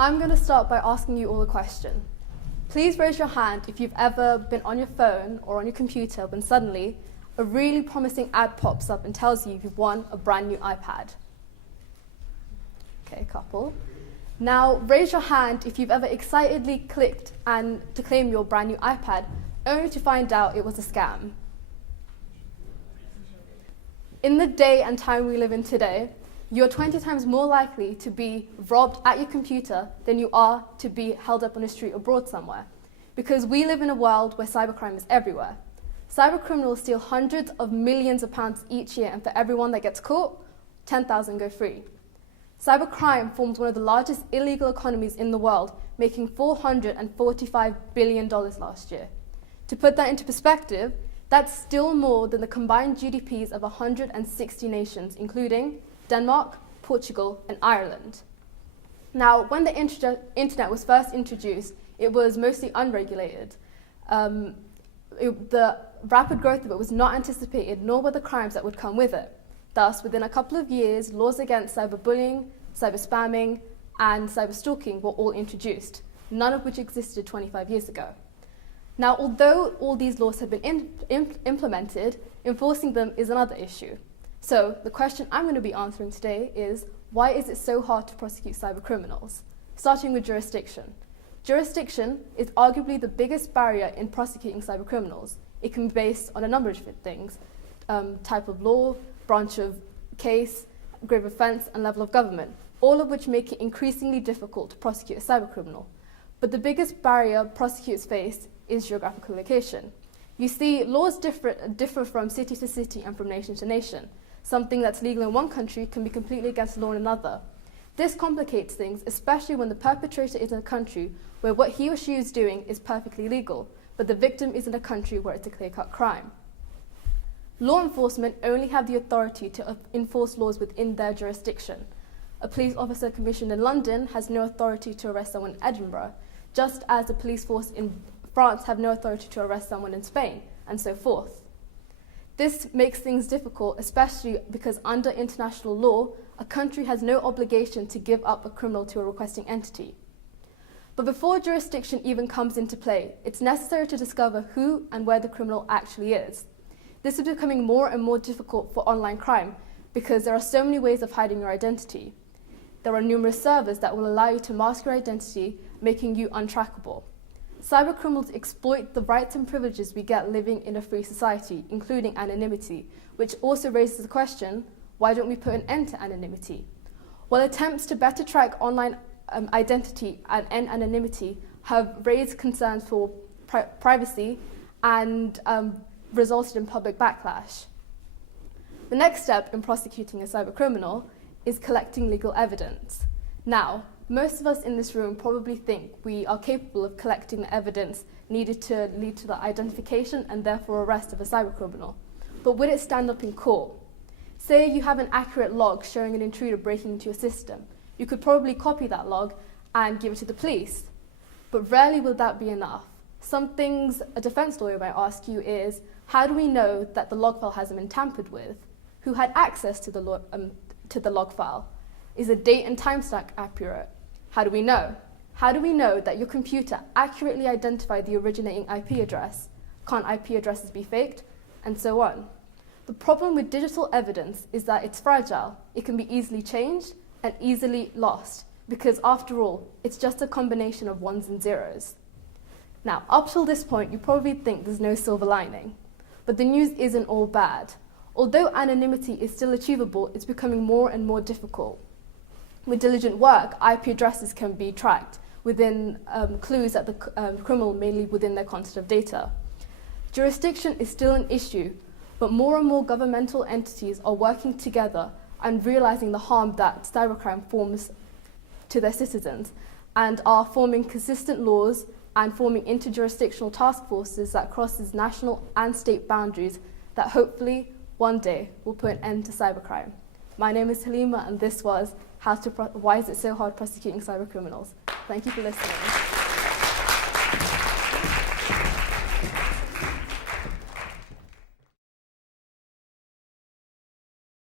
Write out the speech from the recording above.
I'm going to start by asking you all a question. Please raise your hand if you've ever been on your phone or on your computer when suddenly a really promising ad pops up and tells you you've won a brand new iPad. Okay, a couple. Now, raise your hand if you've ever excitedly clicked to claim your brand new iPad, only to find out it was a scam. In the day and time we live in today, you're 20 times more likely to be robbed at your computer than you are to be held up on a street abroad somewhere. Because we live in a world where cybercrime is everywhere. Cybercriminals steal hundreds of millions of pounds each year, and for everyone that gets caught, 10,000 go free. Cybercrime forms one of the largest illegal economies in the world, making $445 billion last year. To put that into perspective, that's still more than the combined GDPs of 160 nations, including Denmark, Portugal, and Ireland. Now, when the internet was first introduced, it was mostly unregulated. The rapid growth of it was not anticipated, nor were the crimes that would come with it. Thus, within a couple of years, laws against cyberbullying, cyber spamming, and cyber stalking were all introduced, none of which existed 25 years ago. Now, although all these laws have been implemented, enforcing them is another issue. So, the question I'm going to be answering today is, why is it so hard to prosecute cybercriminals? Starting with jurisdiction. Jurisdiction is arguably the biggest barrier in prosecuting cybercriminals. It can be based on a number of different things: type of law, branch of case, grave offence, and level of government, all of which make it increasingly difficult to prosecute a cybercriminal. But the biggest barrier prosecutors face is geographical location. You see, laws differ from city to city and from nation to nation. Something that's legal in one country can be completely against the law in another. This complicates things, especially when the perpetrator is in a country where what he or she is doing is perfectly legal, but the victim is in a country where it's a clear-cut crime. Law enforcement only have the authority to enforce laws within their jurisdiction. A police officer commissioned in London has no authority to arrest someone in Edinburgh, just as the police force in France have no authority to arrest someone in Spain, and so forth. This makes things difficult, especially because under international law, a country has no obligation to give up a criminal to a requesting entity. But before jurisdiction even comes into play, it's necessary to discover who and where the criminal actually is. This is becoming more and more difficult for online crime because there are so many ways of hiding your identity. There are numerous servers that will allow you to mask your identity, making you untrackable. Cybercriminals exploit the rights and privileges we get living in a free society, including anonymity, which also raises the question, why don't we put an end to anonymity? While attempts to better track online identity and end anonymity have raised concerns for privacy and resulted in public backlash. The next step in prosecuting a cybercriminal is collecting legal evidence. Now, most of us in this room probably think we are capable of collecting the evidence needed to lead to the identification and therefore arrest of a cybercriminal. But would it stand up in court? Say you have an accurate log showing an intruder breaking into your system. You could probably copy that log and give it to the police. But rarely will that be enough. Some things a defense lawyer might ask you is, how do we know that the log file hasn't been tampered with? Who had access to the log file? Is the date and timestamp accurate? How do we know? How do we know that your computer accurately identified the originating IP address? Can't IP addresses be faked? And so on. The problem with digital evidence is that it's fragile. It can be easily changed and easily lost, because after all, it's just a combination of ones and zeros. Now, up till this point, you probably think there's no silver lining. But the news isn't all bad. Although anonymity is still achievable, it's becoming more and more difficult. With diligent work, IP addresses can be tracked within clues that the criminal may leave within their content of data. Jurisdiction is still an issue, but more and more governmental entities are working together and realizing the harm that cybercrime forms to their citizens, and are forming consistent laws and forming interjurisdictional task forces that crosses national and state boundaries that hopefully one day will put an end to cybercrime. My name is Halima, and this was Why is it so hard prosecuting cybercriminals? Thank you for listening.